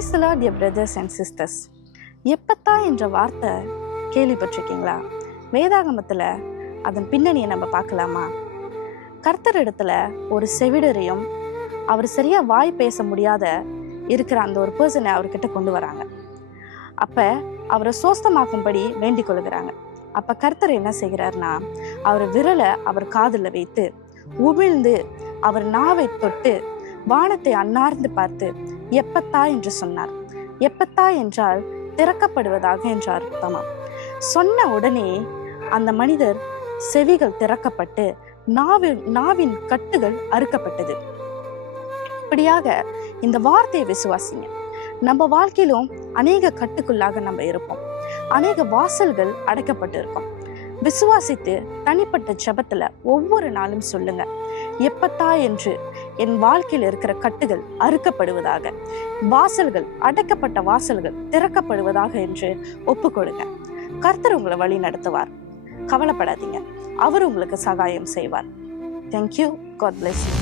Praise the Lord, dear brothers and sisters. எப்பத்தா என்ற வார்த்தை கேள்விப்பட்டிருக்கீங்களா? வேதாகமத்தில் அதன் பின்னணியை நம்ம பார்க்கலாமா? கர்த்தரிடத்துல ஒரு செவிடரையும் அவர் சரியாக வாய் பேச முடியாத இருக்கிற அந்த ஒரு பர்சனை அவர்கிட்ட கொண்டு வராங்க. அப்போ அவரை சோஸ்தமாக்கும்படி வேண்டிக் கொள்கிறாங்க. அப்போ கர்த்தர் என்ன செய்கிறார்னா, அவர் விரலை அவர் காதில் வைத்து உமிழ்ந்து அவர் நாவை தொட்டு வானத்தை அன்னார்ந்து பார்த்து எப்பத்தா என்று சொன்னார். எப்பத்தா என்றால் திறக்கப்படுவதாக என்ற அர்த்தமா. சொன்ன உடனே அந்த மனிதர் செவிகள் திறக்கப்பட்டு நாவின் கட்டுகள் அறுக்கப்பட்டது. இப்படியாக இந்த வார்த்தையை விசுவாசிங்க. நம்ம வாழ்க்கையிலும் அநேக கட்டுக்குள்ளாக நம்ம இருப்போம். அநேக வாசல்கள் அடைக்கப்பட்டு இருக்கும். விசுவாசித்து தனிப்பட்ட ஜெபத்துல ஒவ்வொரு நாளும் சொல்லுங்க, எப்பத்தா என்று என் வாழ்க்கையில் இருக்கிற கட்டுகள் அறுக்கப்படுவதாக, வாசல்கள் அடைக்கப்பட்ட வாசல்கள் திறக்கப்படுவதாக என்று ஒப்புக்கொடுங்க. கர்த்தர் உங்களை வழி நடத்துவார். கவலைப்படாதீங்க, அவர் உங்களுக்கு சகாயம் செய்வார். Thank you. God bless you.